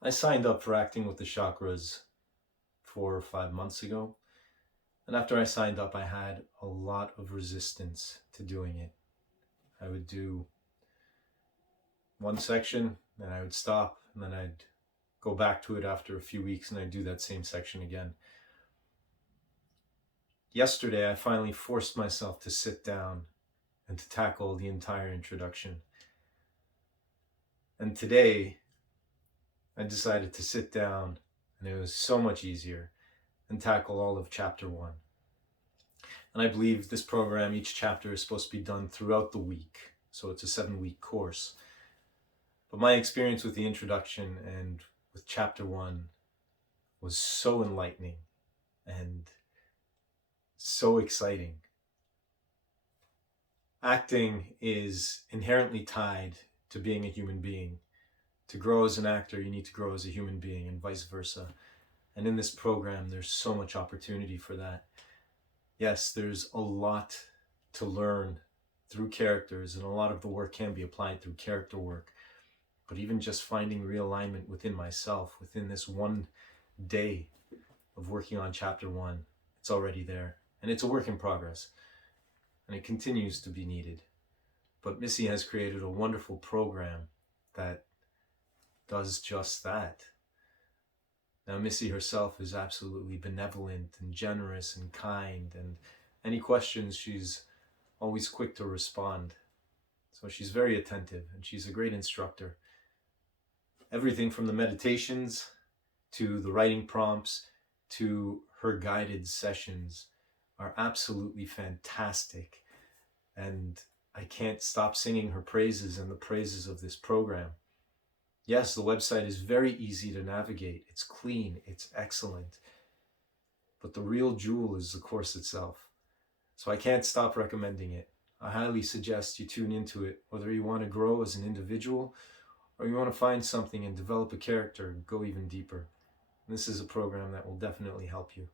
I signed up for Acting with the Chakras 4 or 5 months ago. And after I signed up, I had a lot of resistance to doing it. I would do one section, then I would stop, and then I'd go back to it after a few weeks, and I'd do that same section again. Yesterday, I finally forced myself to sit down and to tackle the entire introduction. And today, I decided to sit down, and it was so much easier, and tackle all of chapter 1. And I believe this program, each chapter is supposed to be done throughout the week. So it's a 7-week course. But my experience with the introduction and with chapter 1 was so enlightening and so exciting. Acting is inherently tied to being a human being. To grow as an actor, you need to grow as a human being, and vice versa. And in this program, there's so much opportunity for that. Yes, there's a lot to learn through characters, and a lot of the work can be applied through character work. But even just finding realignment within myself, within this one day of working on chapter 1, it's already there. And it's a work in progress, and it continues to be needed. But Missy has created a wonderful program that does just that. Now, Missy herself is absolutely benevolent and generous and kind, and any questions, she's always quick to respond. So she's very attentive, and she's a great instructor. Everything from the meditations to the writing prompts to her guided sessions are absolutely fantastic. And I can't stop singing her praises and the praises of this program. Yes, the website is very easy to navigate. It's clean, it's excellent. But the real jewel is the course itself. So I can't stop recommending it. I highly suggest you tune into it, whether you want to grow as an individual or you want to find something and develop a character and go even deeper. This is a program that will definitely help you.